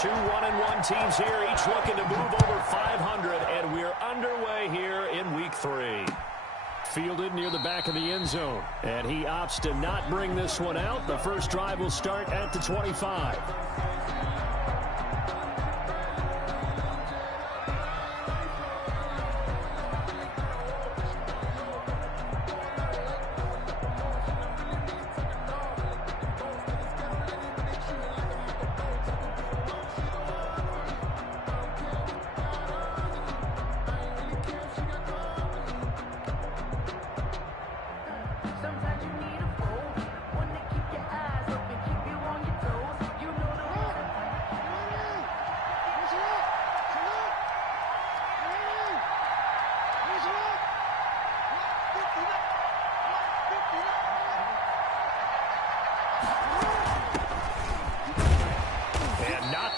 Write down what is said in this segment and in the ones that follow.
Two 1-1 teams here, each looking to move over 500, and we're underway here in Week 3. Fielded near the back of the end zone, and he opts to not bring this one out. The first drive will start at the 25.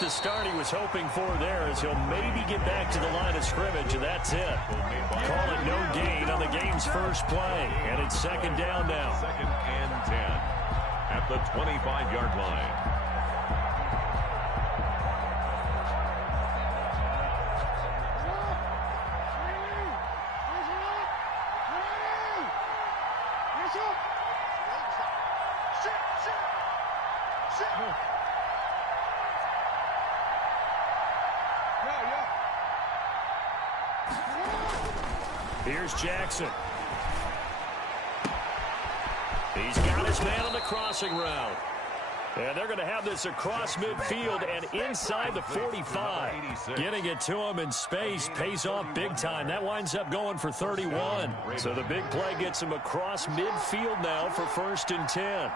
The start he was hoping for there as he'll maybe get back to the line of scrimmage, and that's it. Call it no gain on the game's first play, and it's second down now. 2nd and 10 at the 25-yard line. Here's Jackson. He's got his man on the crossing route. And they're going to have this across midfield and inside the 45. Getting it to him in space pays off big time. That winds up going for 31. So the big play gets him across midfield now for 1st and 10.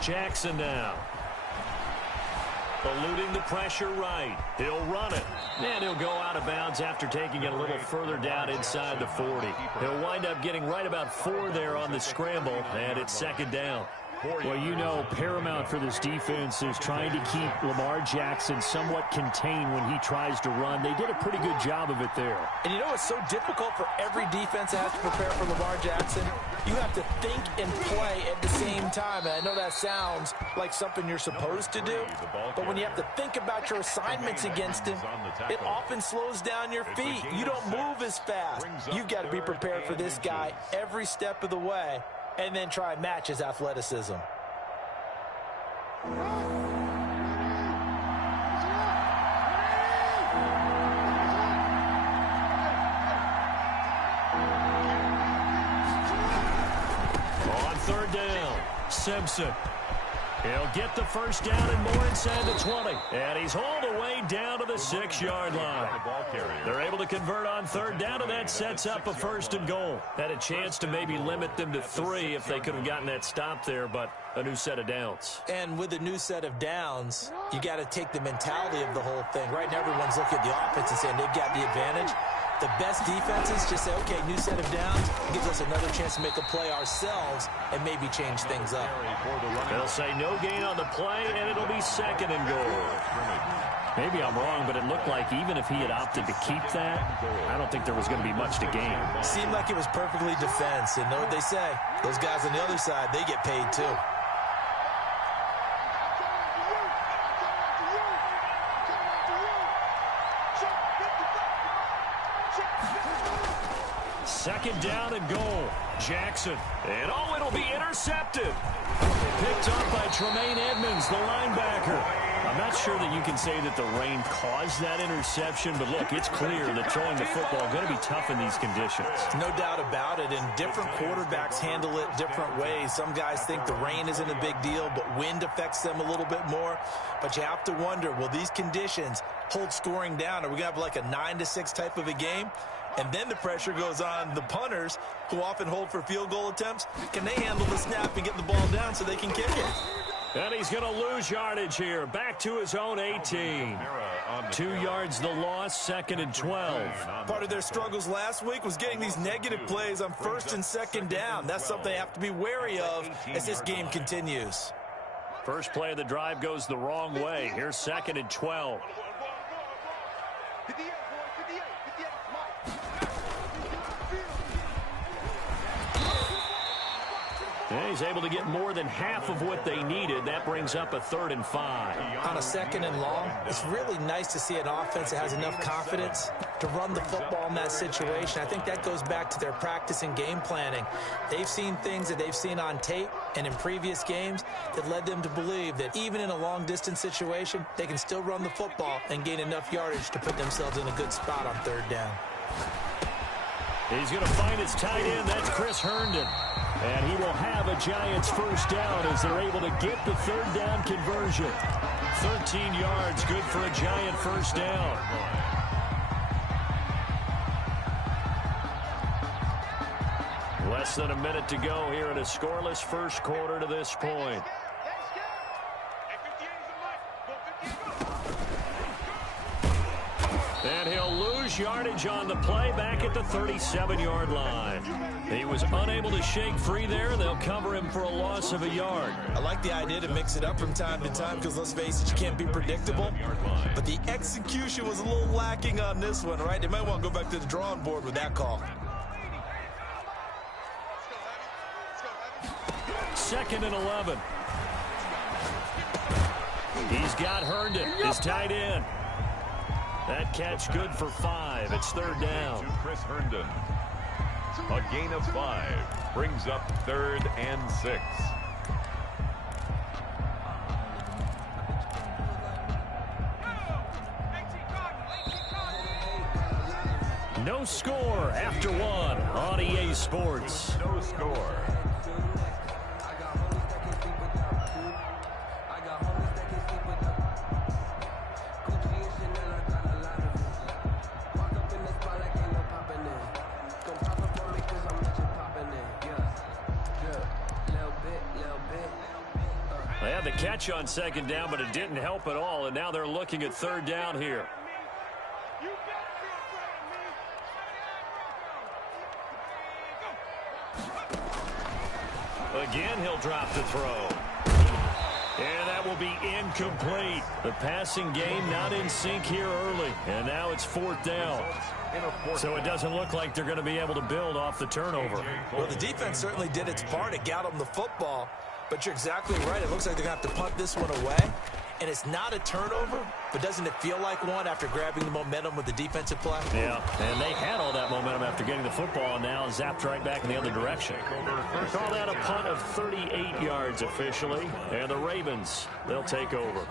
Jackson now. Eluding the pressure right. He'll run it. And he'll go out of bounds after taking it a little further down inside the 40. He'll wind up getting right about 4 there on the scramble, and it's second down. Well, you know, paramount for this defense is trying to keep Lamar Jackson somewhat contained when he tries to run. They did a pretty good job of it there. And you know it's so difficult for every defense that has to prepare for Lamar Jackson? You have to think and play at the same time. And I know that sounds like something you're supposed to do, but when you have to think about your assignments against him, it often slows down your feet. You don't move as fast. You've got to be prepared for this guy every step of the way, and then try and match his athleticism. On 3rd down, Simpson. He'll get the first down and more inside the 20. And he's hauled away down to the 6-yard line. They're able to convert on 3rd down, and that sets up a 1st and goal. Had a chance to maybe limit them to 3 if they could have gotten that stop there, but a new set of downs. And with a new set of downs, you got to take the mentality of the whole thing. Right now, everyone's looking at the offense and saying they've got the advantage. The best defenses just say, okay, new set of downs, gives us another chance to make a play ourselves and maybe change things up. They'll say no gain on the play, and it'll be 2nd and goal. Maybe I'm wrong, but it looked like even if he had opted to keep that, I don't think there was going to be much to gain. Seemed like it was perfectly defense, and know what they say. Those guys on the other side, they get paid too. Second down and goal. Jackson. And oh, it'll be intercepted. Picked up by Tremaine Edmonds, the linebacker. I'm not sure that you can say that the rain caused that interception, but look, it's clear that throwing the football is going to be tough in these conditions. No doubt about it, and different quarterbacks handle it different ways. Some guys think the rain isn't a big deal, but wind affects them a little bit more. But you have to wonder, will these conditions hold scoring down? Are we going to have like a 9-6 type of a game? And then the pressure goes on the punters, who often hold for field goal attempts. Can they handle the snap and get the ball down so they can kick it? And he's going to lose yardage here. Back to his own 18. 2 yards the loss, 2nd and 12. Part of their struggles last week was getting these negative plays on 1st and 2nd down. That's something they have to be wary of as this game continues. First play of the drive goes the wrong way. Here's 2nd and 12. And he's able to get more than half of what they needed. That brings up a 3rd and 5. On a 2nd and long, it's really nice to see an offense that has enough confidence to run the football in that situation. I think that goes back to their practice and game planning. They've seen things that they've seen on tape and in previous games that led them to believe that even in a long-distance situation, they can still run the football and gain enough yardage to put themselves in a good spot on 3rd down. He's going to find his tight end. That's Chris Herndon. And he will have a Giants 1st down as they're able to get the 3rd down conversion. 13 yards, good for a Giant 1st down. Less than a minute to go here in a scoreless 1st quarter to this point. And he'll lose yardage on the play back at the 37-yard line. He was unable to shake free there. They'll cover him for a loss of a yard. I like the idea to mix it up from time to time because, let's face it, you can't be predictable. But the execution was a little lacking on this one, right? They might want to go back to the drawing board with that call. 2nd and 11. He's got Herndon, his tight end. That catch good for 5. It's 3rd down. To Chris Herndon. A gain of 5 brings up 3rd and 6. No score after 1 on EA Sports. No score. They had the catch on 2nd down, but it didn't help at all, and now they're looking at 3rd down here. Again, he'll drop the throw. And that will be incomplete. The passing game not in sync here early, and now it's 4th down. So it doesn't look like they're going to be able to build off the turnover. Well, the defense certainly did its part. It got them the football. But you're exactly right. It looks like they're going to have to punt this one away. And it's not a turnover, but doesn't it feel like one after grabbing the momentum with the defensive play? Yeah, and they had all that momentum after getting the football, and now zapped right back in the other direction. They call that a punt of 38 yards officially, and the Ravens, they'll take over.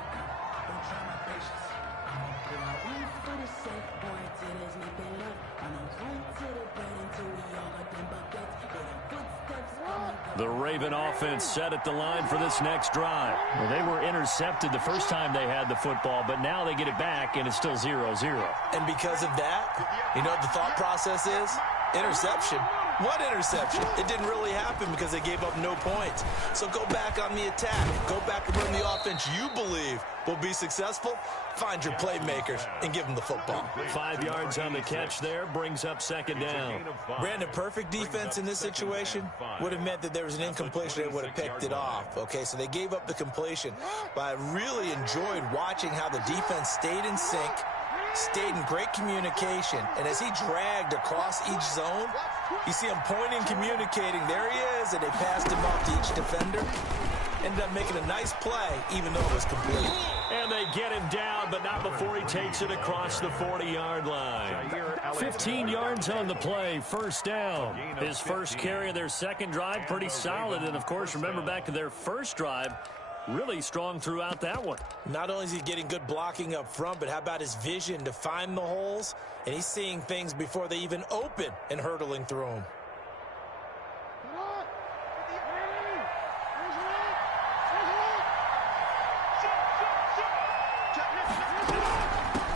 The Raven offense set at the line for this next drive. Well, they were intercepted the first time they had the football, but now they get it back, and it's still 0-0. And because of that, you know what the thought process is? Interception. What interception? It didn't really happen because they gave up no points. So go back on the attack. Go back and run the offense you believe will be successful. Find your playmakers and give them the football. 5 yards on the catch there brings up 2nd down. Brandon, perfect defense in this situation would have meant that there was an incompletion. They would have picked it off. Okay, so they gave up the completion. But I really enjoyed watching how the defense stayed in sync, stayed in great communication, and as he dragged across each zone, you see him pointing, communicating. There he is, and they passed him off to each defender. Ended up making a nice play, even though it was complete. And they get him down, but not before he takes it across the 40-yard line. 15 yards on the play, 1st down. His first carry of their second drive, pretty solid. And, of course, remember back to their first drive, really strong throughout that one. Not only is he getting good blocking up front, but how about his vision to find the holes? And he's seeing things before they even open and hurtling through them.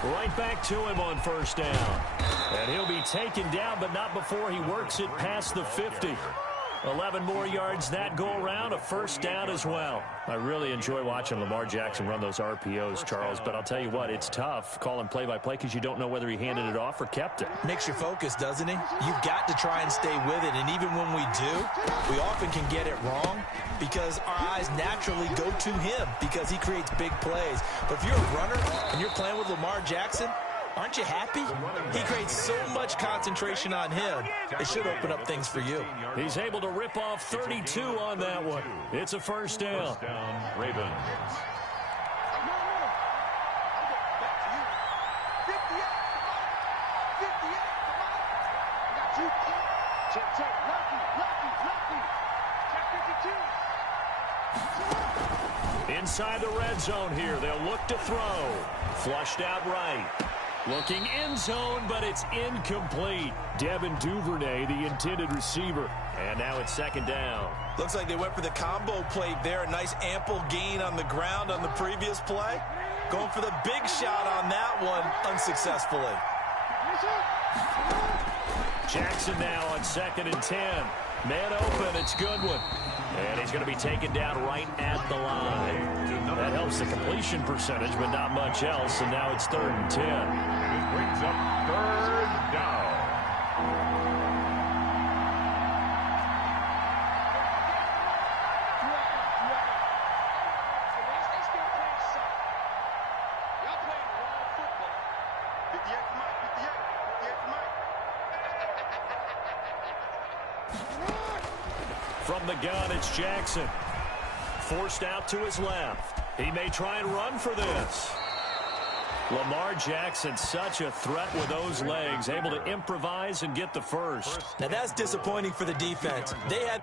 Right back to him on 1st down. And he'll be taken down, but not before he works it past the 50. 11 more yards that go around, a 1st down as well. I really enjoy watching Lamar Jackson run those RPOs, Charles, but I'll tell you what, it's tough calling play-by-play because you don't know whether he handed it off or kept it. Makes you focus, doesn't he? You've got to try and stay with it, and even when we do, we often can get it wrong because our eyes naturally go to him because he creates big plays. But if you're a runner and you're playing with Lamar Jackson, Aren't you happy? He creates so much concentration on him. It should open up things for you. He's able to rip off 32 on that one. It's a first down. First down, Ravens. Inside the red zone here. They'll look to throw. Flushed out right. Looking end zone, but it's incomplete. Devin Duvernay, the intended receiver. And now it's second down. Looks like they went for the combo play there. A nice ample gain on the ground on the previous play. Going for the big shot on that one unsuccessfully. Jackson now on 2nd and 10. Man open, it's Goodwin. And he's going to be taken down right at the line. That helps the completion percentage, but not much else. And now it's 3rd and 10. It brings up 3rd down. From the gun, it's Jackson. Forced out to his left. He may try and run for this. Lamar Jackson, such a threat with those legs, able to improvise and get the first. Now that's disappointing for the defense. They had...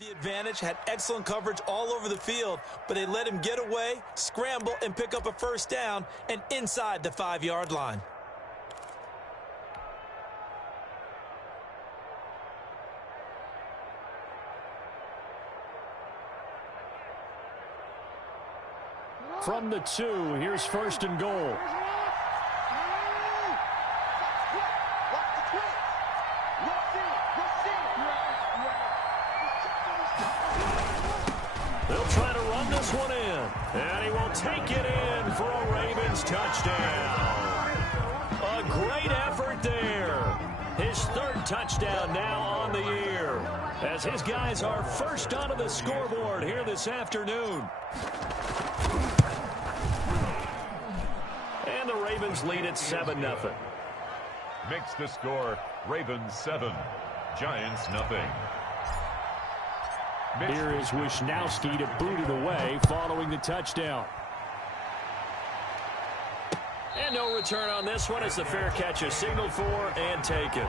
the advantage, had excellent coverage all over the field, but they let him get away, scramble, and pick up a first down and inside the 5-yard line. From the 2, here's 1st and goal. They'll try to run this one in, and he will take it in for a Ravens touchdown. A great effort there. His 3rd touchdown now on the year, as his guys are first onto the scoreboard here this afternoon. And the Ravens lead at 7-0. Makes the score Ravens 7, Giants nothing. Here is Wisnowski to boot it away following the touchdown. And no return on this one as the fair catch is signaled for and taken.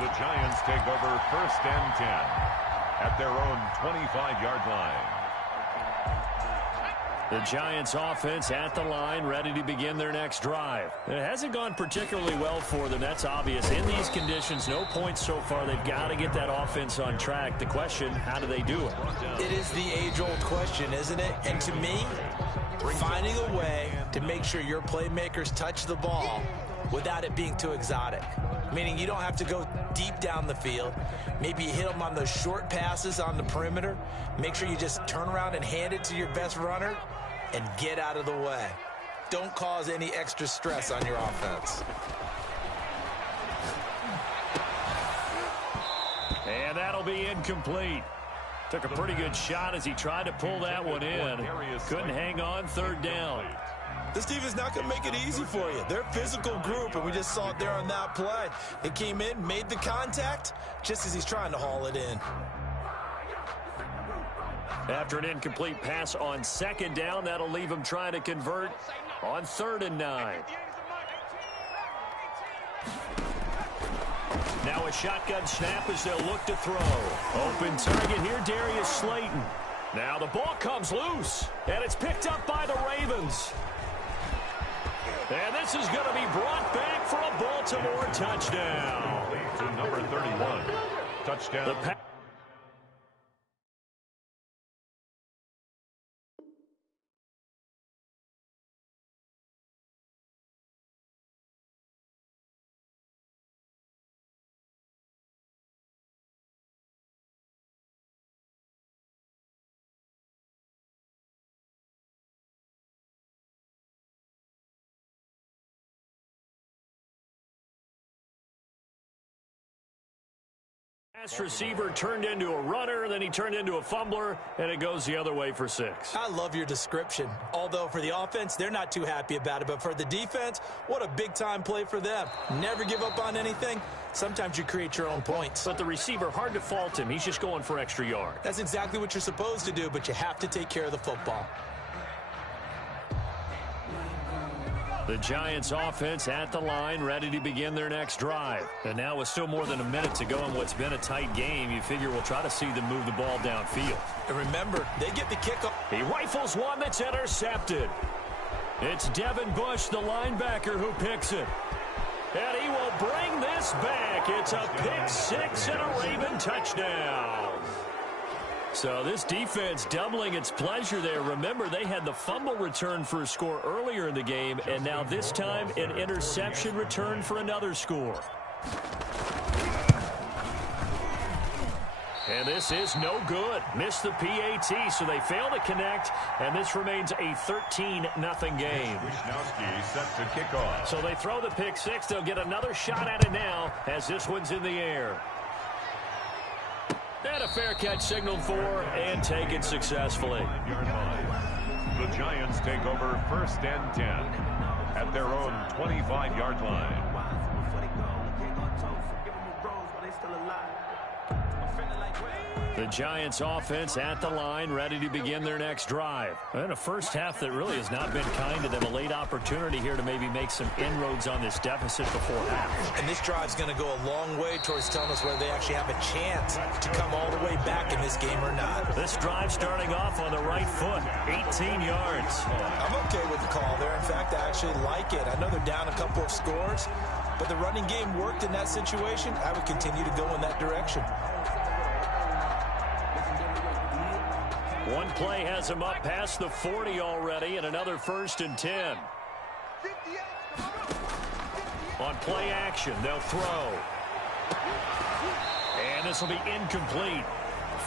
The Giants take over 1st and 10 at their own 25-yard line. The Giants offense at the line, ready to begin their next drive. It hasn't gone particularly well for them, that's obvious. In these conditions, no points so far. They've got to get that offense on track. The question, how do they do it? It is the age-old question, isn't it? And to me, finding a way to make sure your playmakers touch the ball without it being too exotic. Meaning you don't have to go deep down the field. Maybe you hit them on those short passes on the perimeter. Make sure you just turn around and hand it to your best runner and get out of the way. Don't cause any extra stress on your offense. And that'll be incomplete. Took a pretty good shot as he tried to pull that one in. Couldn't hang on, 3rd down. This team is not going to make it easy for you. They're a physical group, and we just saw it there on that play. They came in, made the contact, just as he's trying to haul it in. After an incomplete pass on 2nd down, that'll leave him trying to convert on 3rd and 9. Now a shotgun snap as they'll look to throw. Open target here, Darius Slayton. Now the ball comes loose, and it's picked up by the Ravens. And this is going to be brought back for a Baltimore touchdown. To number 31. Touchdown. Last receiver turned into a runner, then he turned into a fumbler, and it goes the other way for 6. I love your description. Although for the offense, they're not too happy about it. But for the defense, what a big-time play for them. Never give up on anything. Sometimes you create your own points. But the receiver, hard to fault him. He's just going for extra yard. That's exactly what you're supposed to do, but you have to take care of the football. The Giants offense at the line, ready to begin their next drive. And now with still more than a minute to go in what's been a tight game, you figure we'll try to see them move the ball downfield. And remember, they get the kickoff. He rifles one that's intercepted. It's Devin Bush, the linebacker, who picks it. And he will bring this back. It's a pick 6 and a Raven touchdown. So this defense doubling its pleasure there. Remember, they had the fumble return for a score earlier in the game, and now this time an interception return for another score. And this is no good. Missed the PAT, so they fail to connect, and this remains a 13-0 game. Wisnowski set to kick off. So they throw the pick 6. They'll get another shot at it now as this one's in the air. And a fair catch signaled for and taken successfully. The Giants take over 1st and 10 at their own 25-yard line. The Giants offense at the line, ready to begin their next drive. And a first half that really has not been kind to them. A late opportunity here to maybe make some inroads on this deficit before half. And this drive's going to go a long way towards telling us whether they actually have a chance to come all the way back in this game or not. This drive starting off on the right foot, 18 yards. I'm okay with the call there. In fact, I actually like it. I know they're down a couple of scores, but the running game worked in that situation. I would continue to go in that direction. One play has him up past the 40 already, and another 1st and 10. On play action, they'll throw. And this will be incomplete.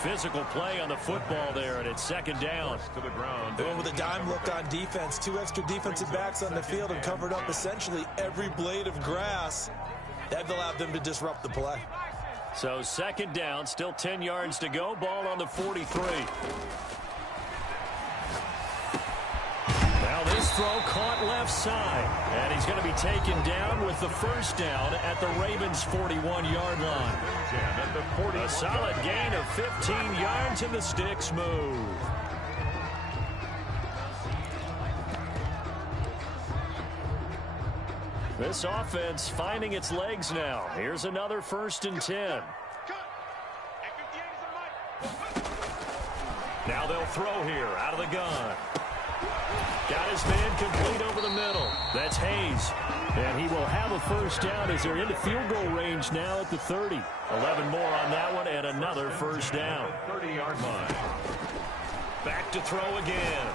Physical play on the football there, and it's 2nd down. To the ground. They went with a dime look on defense. 2 extra defensive backs on the field and covered up essentially every blade of grass. That allowed them to disrupt the play. So 2nd down, still 10 yards to go. Ball on the 43. Now this throw caught left side. And he's going to be taken down with the 1st down at the Ravens' 41-yard line. A solid gain of 15 yards and the sticks move. This offense finding its legs now. Here's another 1st and 10. Now they'll throw here out of the gun. Got his man complete over the middle. That's Hayes. And he will have a 1st down as they're into field goal range now at the 30. 11 more on that one and another 1st down. 30-yard line. Back to throw again.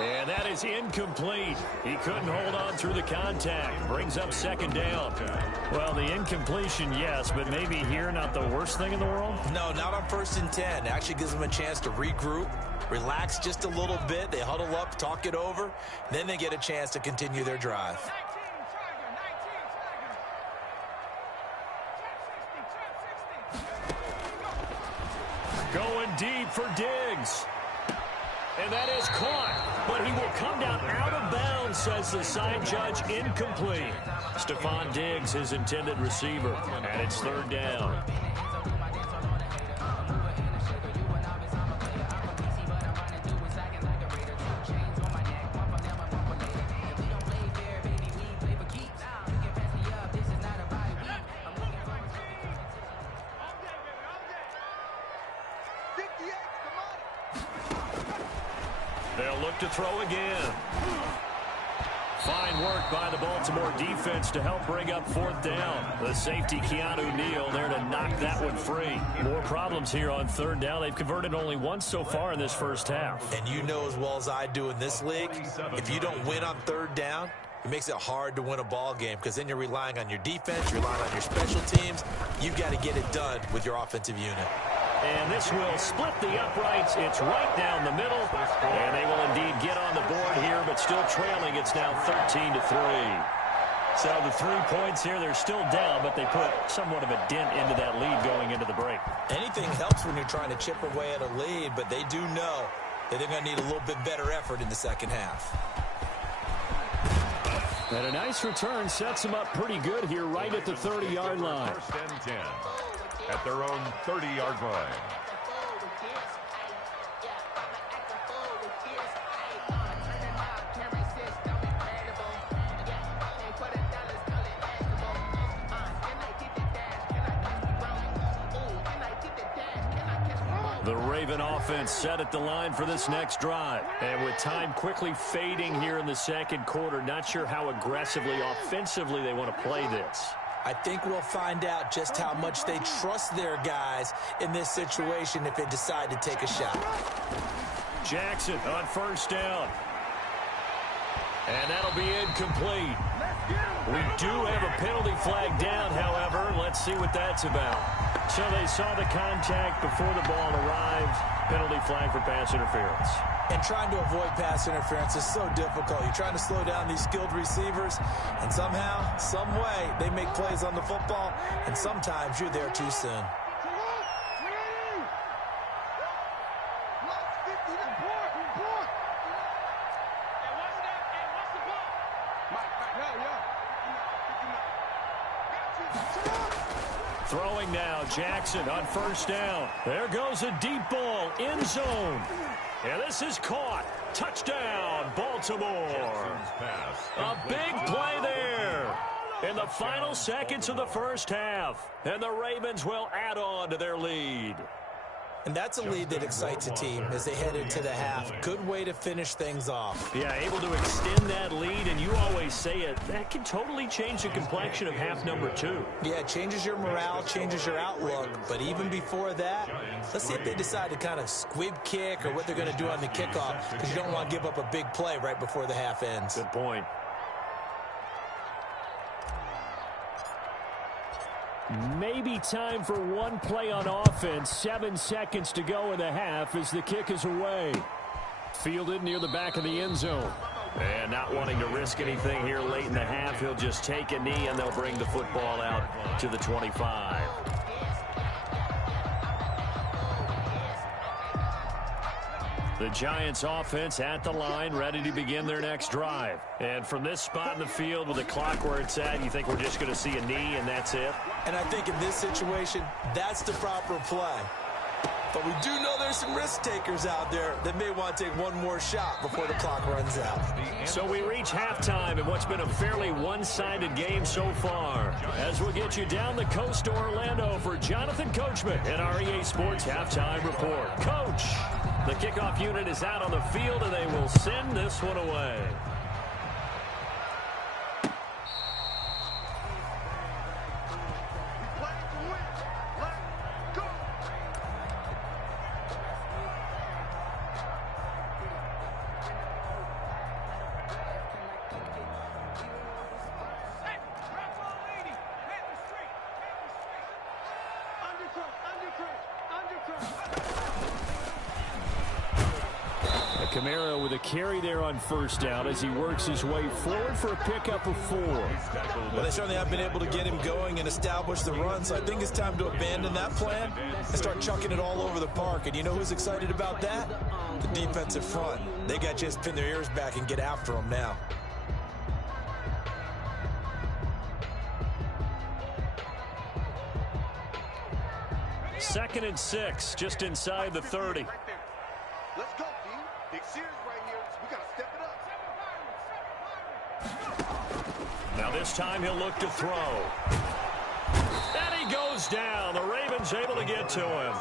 And that is incomplete. He couldn't hold on through the contact. Brings up 2nd down. Well, the incompletion, yes, but maybe here not the worst thing in the world? No, not on 1st and 10. It actually gives them a chance to regroup, relax just a little bit. They huddle up, talk it over. Then they get a chance to continue their drive. Going deep for Diggs. And that is caught, but he will come down out of bounds, says the side judge, incomplete. Stephon Diggs, his intended receiver, and it's 3rd down. They'll look to throw again. Fine work by the Baltimore defense to help bring up 4th down. The safety, Keanu Neal, there to knock that one free. More problems here on 3rd down. They've converted only once so far in this first half. And you know as well as I do in this league, if you don't win on 3rd down, it makes it hard to win a ball game because then you're relying on your defense, you're relying on your special teams. You've got to get it done with your offensive unit. And this will split the uprights. It's right down the middle. And they will indeed get on the board here, but still trailing. It's now 13-3. So the 3 points here, they're still down, but they put somewhat of a dent into that lead going into the break. Anything helps when you're trying to chip away at a lead, but they do know that they're going to need a little bit better effort in the second half. And a nice return sets them up pretty good here right at the 30-yard line. First and 10 at their own 30-yard line. The Raven offense set at the line for this next drive. And with time quickly fading here in the second quarter, not sure how aggressively, offensively they want to play this. I think we'll find out just how much they trust their guys in this situation if they decide to take a shot. Jackson on first down. And that'll be incomplete. We do have a penalty flag down, however. Let's see what that's about. So they saw the contact before the ball arrived. Penalty flag for pass interference. And trying to avoid pass interference is so difficult. You're trying to slow down these skilled receivers, and somehow, some way, they make plays on the football, and sometimes you're there too soon. Throwing now, Jackson on first down. There goes a deep ball, end zone. And this is caught. Touchdown, Baltimore. A big play there in the final seconds of the first half. And the Ravens will add on to their lead. And that's a lead that excites a team as they head into the half. Good way to finish things off. Yeah, able to extend that lead, and you always say it, that can totally change the complexion of half number 2. Yeah, it changes your morale, changes your outlook. But even before that, let's see if they decide to kind of squib kick or what they're going to do on the kickoff, because you don't want to give up a big play right before the half ends. Good point. Maybe time for one play on offense. 7 seconds to go in the half as the kick is away. Fielded near the back of the end zone. And not wanting to risk anything here late in the half, he'll just take a knee and they'll bring the football out to the 25. The Giants offense at the line, ready to begin their next drive. And from this spot in the field with the clock where it's at, you think we're just going to see a knee and that's it? And I think in this situation, that's the proper play. But we do know there's some risk takers out there that may want to take one more shot before the clock runs out. So we reach halftime in what's been a fairly one-sided game so far. As we'll get you down the coast to Orlando for Jonathan Coachman in our EA Sports Halftime Report. Coach, the kickoff unit is out on the field and they will send this one away. Camaro with a carry there on first down as he works his way forward for a pickup of 4. Well, they certainly have been able to get him going and establish the run, so I think it's time to abandon that plan and start chucking it all over the park. And you know who's excited about that? The defensive front. They got to just pin their ears back and get after him now. Second and 6, just inside the 30. Let's go, team. Big series right here. We got to step it up. Now this time he'll look to throw. And he goes down. The Ravens able to get to him.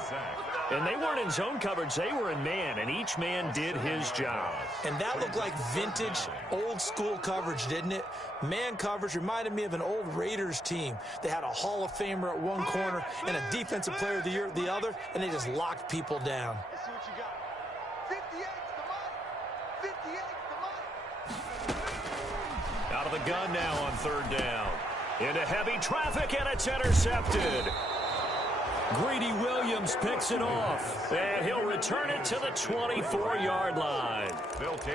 And they weren't in zone coverage. They were in man, and each man did his job. And that looked like vintage, old-school coverage, didn't it? Man coverage reminded me of an old Raiders team. They had a Hall of Famer at one corner and a Defensive Player of the Year at the other, and they just locked people down. Let's see what you got. 58's the money. 58's the money. Out of the gun now on third down. Into heavy traffic, and it's intercepted. Greedy Williams picks it off, and he'll return it to the 24-yard line.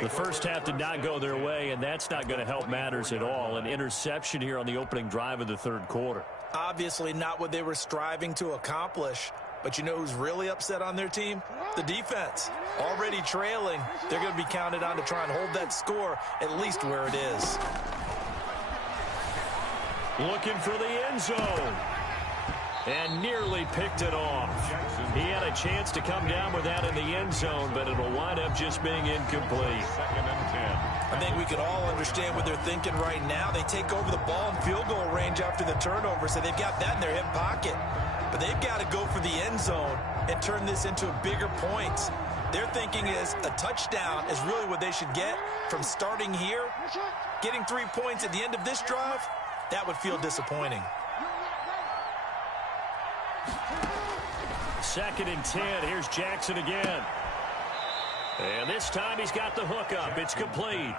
The first half did not go their way, and that's not going to help matters at all. An interception here on the opening drive of the third quarter. Obviously not what they were striving to accomplish. But you know who's really upset on their team? The defense. Already trailing, they're going to be counted on to try and hold that score at least where it is. Looking for the end zone. And nearly picked it off. He had a chance to come down with that in the end zone, but it'll wind up just being incomplete. Second and 10. I think we can all understand what they're thinking right now. They take over the ball in field goal range after the turnover, so they've got that in their hip pocket. But they've got to go for the end zone and turn this into a bigger point. Their thinking is a touchdown is really what they should get from starting here. Getting 3 points at the end of this drive, that would feel disappointing. Second and 10. Here's Jackson again. And this time he's got the hook up. It's complete.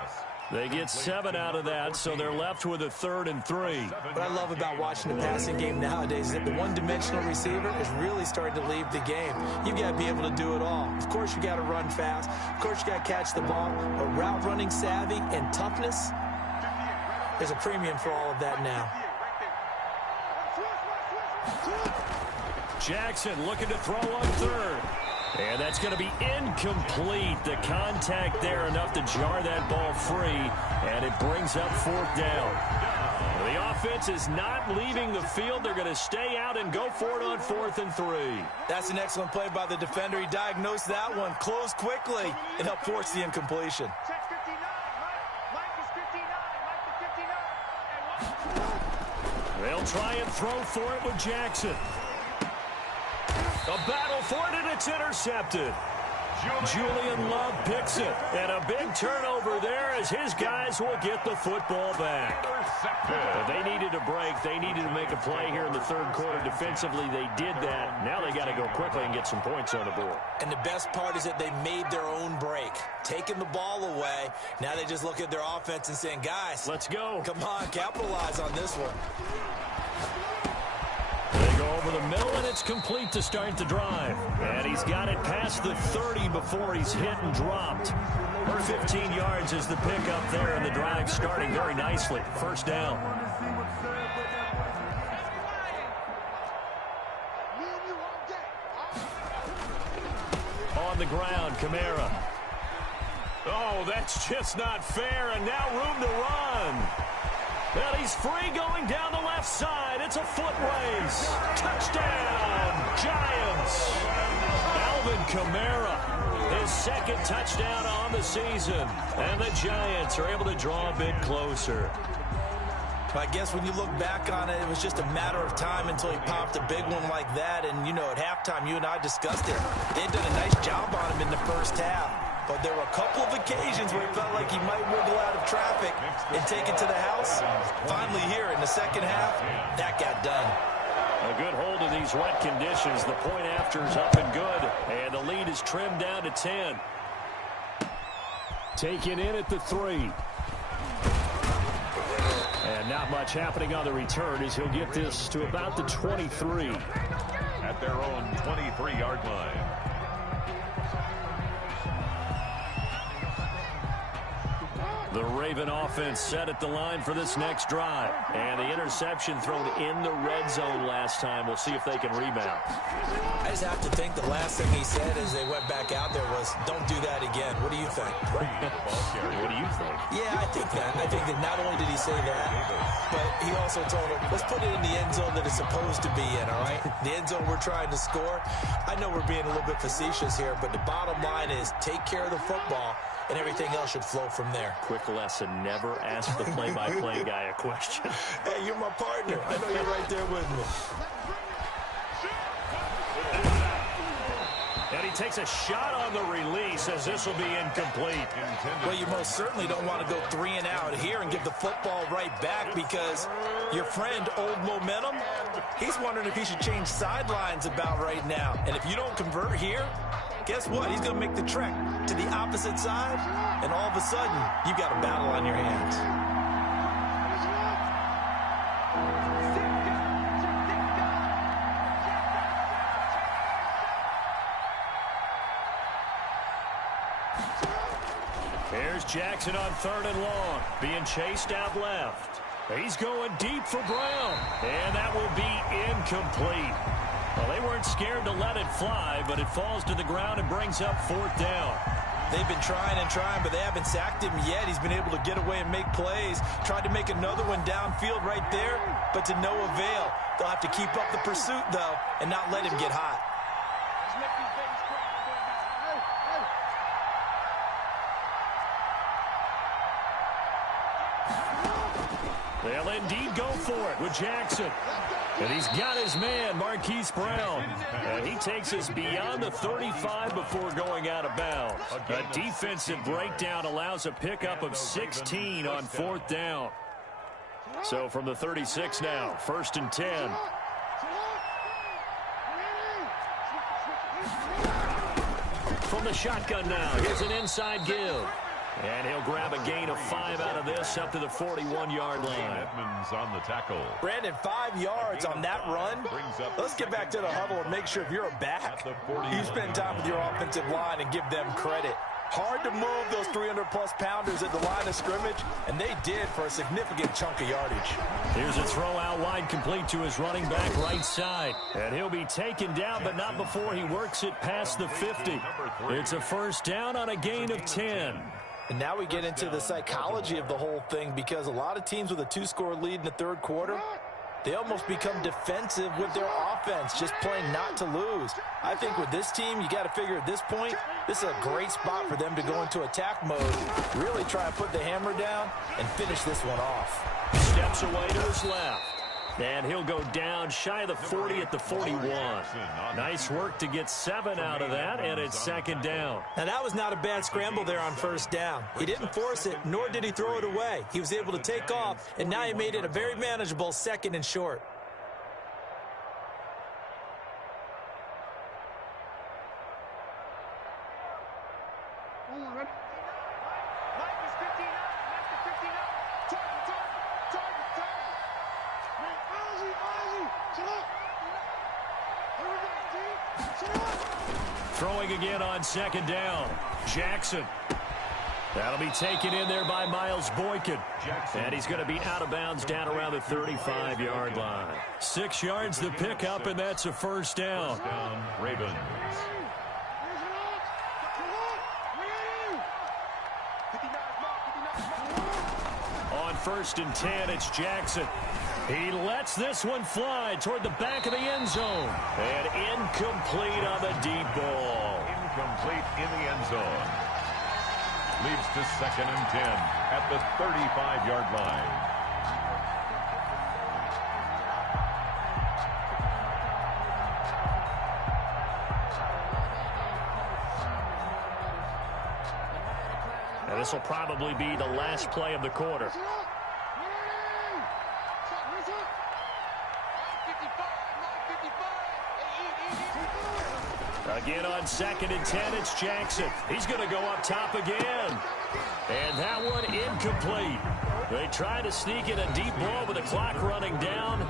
They get 7 out of that, so they're left with a 3rd and 3. What I love about watching the passing game nowadays is that the one-dimensional receiver is really starting to leave the game. You've got to be able to do it all. Of course, you got to run fast. Of course, you got to catch the ball. But route running savvy and toughness, there's a premium for all of that now. Jackson looking to throw on 3rd. And that's going to be incomplete. The contact there enough to jar that ball free, and it brings up 4th down. The offense is not leaving the field. They're going to stay out and go for it on 4th and 3. That's an excellent play by the defender. He diagnosed that one, closed quickly, and helped force the incompletion. Check 59. Mike is 59. Mike is 59. They'll try and throw for it with Jackson. A battle for it, and it's intercepted. Julian Love picks it. And a big turnover there as his guys will get the football back. They needed a break. They needed to make a play here in the third quarter. Defensively, they did that. Now they got to go quickly and get some points on the board. And the best part is that they made their own break. Taking the ball away. Now they just look at their offense and saying, guys, let's go. Come on, capitalize on this one. They go over the middle, and it's complete to start the drive. And he's got it past the 30 before he's hit and dropped. 15 yards is the pickup there, and the drive starting very nicely. First down. On the ground, Kamara. Oh, that's just not fair, and now room to run. Well, he's free going down the left side. It's a foot race. Touchdown, Giants. Alvin Kamara, his second touchdown on the season. And the Giants are able to draw a bit closer. I guess when you look back on it, it was just a matter of time until he popped a big one like that. And, you know, at halftime, you and I discussed it. They'd done a nice job on him in the first half. But there were a couple of occasions where he felt like he might wiggle out of traffic and take it to the house. Finally here in the second half, that got done. A good hold in these wet conditions. The point after is up and good. And the lead is trimmed down to 10. Taken in at the 3. And not much happening on the return as he'll get this to about the 23. At their own 23-yard line. The Raven offense set at the line for this next drive. And the interception thrown in the red zone last time. We'll see if they can rebound. I just have to think the last thing he said as they went back out there was, don't do that again. What do you think? What do you think? Yeah, I think that. I think that not only did he say that, but he also told him, let's put it in the end zone that it's supposed to be in, all right? The end zone we're trying to score. I know we're being a little bit facetious here, but the bottom line is take care of the football, and everything else should flow from there. Quick lesson, never ask the play-by-play guy a question. Hey, you're my partner. I know you're right there with me. And he takes a shot on the release as this will be incomplete. Well, you most certainly don't want to go 3 and out here and give the football right back because your friend, Old Momentum, he's wondering if he should change sidelines about right now. And if you don't convert here, guess what? He's going to make the trek to the opposite side, and all of a sudden, you've got a battle on your hands. Here's Jackson on 3rd and long, being chased out left. He's going deep for Brown, and that will be incomplete. Well, they weren't scared to let it fly, but it falls to the ground and brings up 4th down. They've been trying and trying, but they haven't sacked him yet. He's been able to get away and make plays. Tried to make another one downfield right there, but to no avail. They'll have to keep up the pursuit, though, and not let him get hot. They'll indeed go for it with Jackson. And he's got his man, Marquise Brown. And he takes us beyond the 35 before going out of bounds. A defensive breakdown allows a pickup of 16 on 4th down. So from the 36 now, 1st and 10. From the shotgun now, here's an inside give. And he'll grab a gain of 5 out of this up to the 41-yard line. Edmonds on the tackle. Brandon, 5 yards on that run. Let's get back to the huddle and make sure if you're a back, you spend time with your offensive line and give them credit. Hard to move those 300-plus pounders at the line of scrimmage, and they did for a significant chunk of yardage. Here's a throw out wide, complete to his running back right side. And he'll be taken down, but not before he works it past the 50. It's a 1st down on a gain of 10. And now we get into the psychology of the whole thing, because a lot of teams with a 2-score lead in the 3rd quarter, they almost become defensive with their offense, just playing not to lose. I think with this team, you got to figure at this point, this is a great spot for them to go into attack mode, really try and put the hammer down and finish this one off. Steps away to his left. And he'll go down shy of the 40 at the 41. Nice work to get 7 out of that, and it's 2nd down. Now, that was not a bad scramble there on 1st down. He didn't force it, nor did he throw it away. He was able to take off, and now he made it a very manageable 2nd and short. Throwing again on 2nd down. Jackson. That'll be taken in there by Miles Boykin. And he's going to be out of bounds down around the 35-yard line. 6 yards the pickup, and that's a 1st down. Ravens. On 1st and 10, it's Jackson. He lets this one fly toward the back of the end zone. And incomplete on the deep ball. Incomplete in the end zone. Leads to 2nd and 10 at the 35-yard line. And this will probably be the last play of the quarter. Again on 2nd and 10, it's Jackson. He's going to go up top again. And that one incomplete. They try to sneak in a deep ball with the clock running down,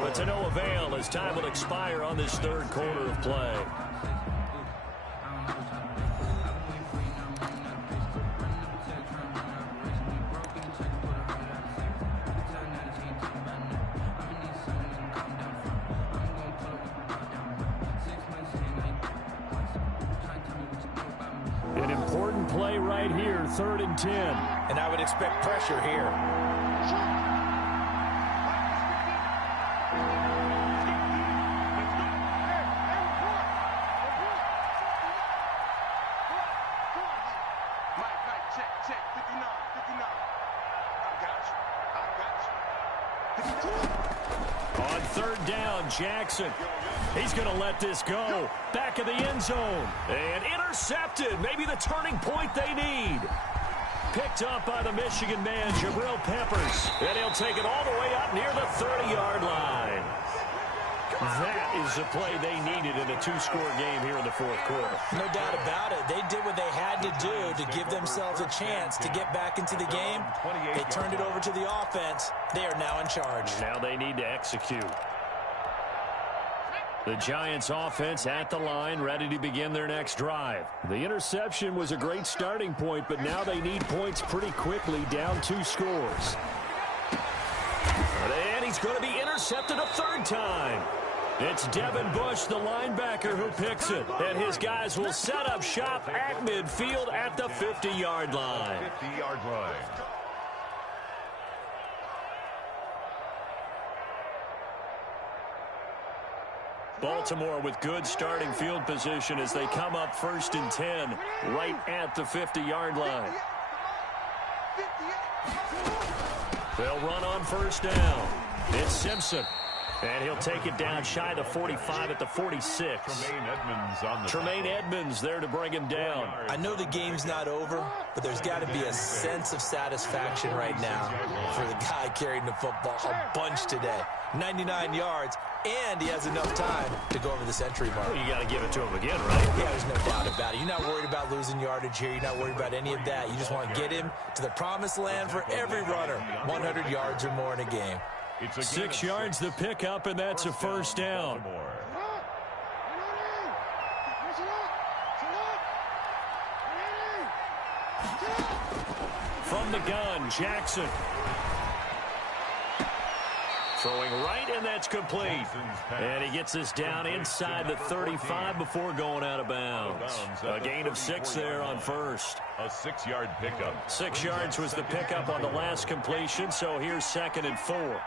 but to no avail as time will expire on this 3rd quarter of play. An important play right here, 3rd and 10. And I would expect pressure here. Check, 59. I got you. On 3rd down, Jackson. He's going to let this go. Back of the end zone. And intercepted. Maybe the turning point they need. Picked up by the Michigan man, Jabril Peppers. And he'll take it all the way up near the 30-yard line. That is the play they needed in a 2-score game here in the 4th quarter. No doubt about it. They did what they had to do to give themselves a chance to get back into the game. They turned it over to the offense. They are now in charge. Now they need to execute. The Giants offense at the line, ready to begin their next drive. The interception was a great starting point, but now they need points pretty quickly, down 2 scores. And he's going to be intercepted a third time. It's Devin Bush, the linebacker, who picks it. And his guys will set up shop at midfield at the 50-yard line. 50-yard line. Baltimore with good starting field position as they come up 1st and 10 right at the 50-yard line. They'll run on 1st down. It's Simpson. And he'll take it down shy of the 45 at the 46. Tremaine Edmonds there to bring him down. I know the game's not over, but there's got to be a sense of satisfaction right now for the guy carrying the football a bunch today. 99 yards, and he has enough time to go over the century mark. Well, you got to give it to him again, right? Yeah, there's no doubt about it. You're not worried about losing yardage here. You're not worried about any of that. You just want to get him to the promised land for every runner. 100 yards or more in a game. 6 yards the pickup, and that's a 1st down. From the gun, Jackson. Throwing right, and that's complete. And he gets us down inside the 35 before going out of bounds. A gain of 6 there on 1st. A 6-yard pickup. 6 yards was the pickup on the last completion, so here's 2nd and 4.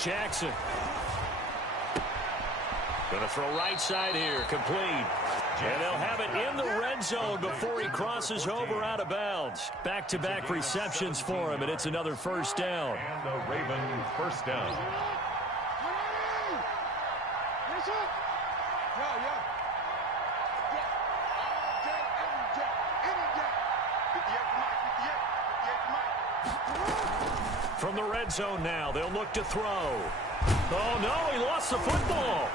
Jackson. Going to throw right side here. Complete. And they'll have it in the red zone before he crosses over out of bounds. Back-to-back receptions for him, and it's another 1st down. And the Raven 1st down. From the red zone now, they'll look to throw. Oh, no, he lost the football.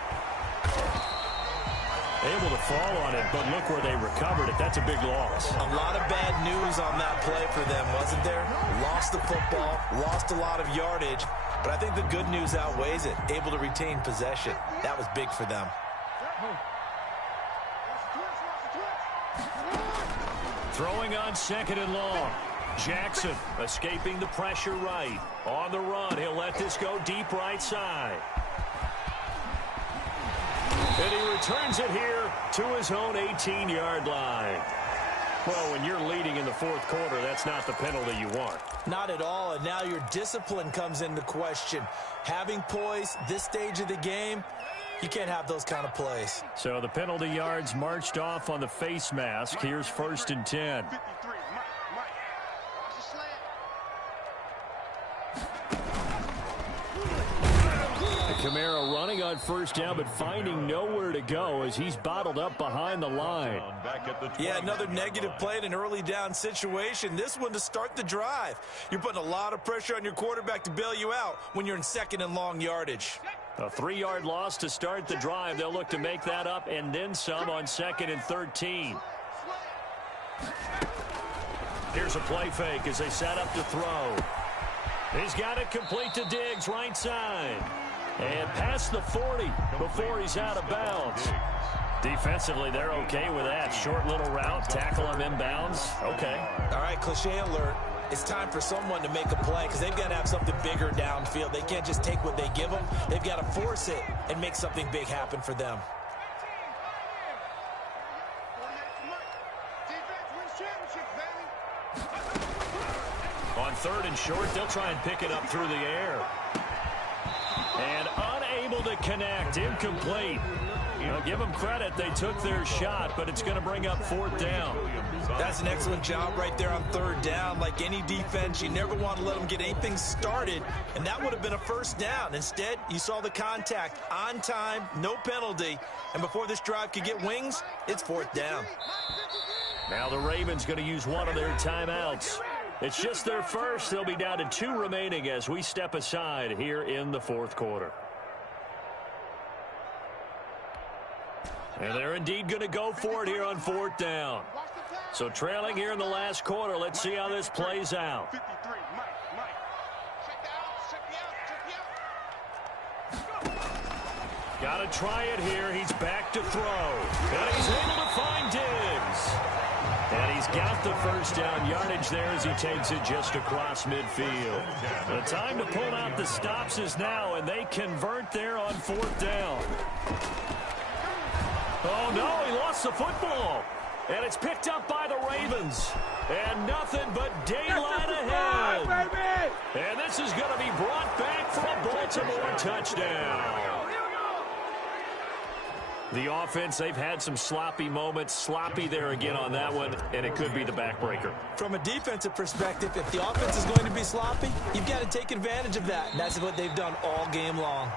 Able to fall on it, but look where they recovered it. That's a big loss. A lot of bad news on that play for them, wasn't there? Lost the football, lost a lot of yardage, but I think the good news outweighs it. Able to retain possession. That was big for them. Throwing on 2nd and long. Jackson escaping the pressure right. On the run, he'll let this go deep right side. And he returns it here to his own 18-yard line. Well, when you're leading in the 4th quarter, that's not the penalty you want. Not at all, and now your discipline comes into question. Having poise this stage of the game, you can't have those kind of plays. So the penalty yards marched off on the face mask. Here's 1st and 10. Kamara running on 1st down, but finding nowhere to go as he's bottled up behind the line. Yeah, another negative play in an early down situation. This one to start the drive. You're putting a lot of pressure on your quarterback to bail you out when you're in 2nd and long yardage. A 3-yard loss to start the drive. They'll look to make that up and then some on 2nd and 13. Here's a play fake as they set up to throw. He's got it complete to Diggs, right side. And past the 40 before he's out of bounds. Defensively, they're okay with that. Short little route, tackle him inbounds. Okay. All right, cliche alert. It's time for someone to make a play because they've got to have something bigger downfield. They can't just take what they give them. They've got to force it and make something big happen for them. On 3rd and short, they'll try and pick it up through the air. And unable to connect, incomplete. I'll give them credit. They took their shot, but it's going to bring up 4th down. That's an excellent job right there on 3rd down. Like any defense, you never want to let them get anything started, and that would have been a 1st down. Instead, you saw the contact on time, no penalty, and before this drive could get wings, it's 4th down. Now the Ravens going to use one of their timeouts. It's just their first. They'll be down to 2 remaining as we step aside here in the 4th quarter. And they're indeed going to go for it here on 4th down. So trailing here in the last quarter. Let's see how this plays out. 53, Mike. Got to try it here. He's back to throw. And he's able to find Diggs. And he's got the first down yardage there as he takes it just across midfield. The time to pull out the stops is now, and they convert there on 4th down. Oh, no, he lost the football. And it's picked up by the Ravens. And nothing but daylight ahead. And this is going to be brought back for a Baltimore touchdown. The offense, they've had some sloppy moments. Sloppy there again on that one, and it could be the backbreaker. From a defensive perspective, if the offense is going to be sloppy, you've got to take advantage of that. And that's what they've done all game long.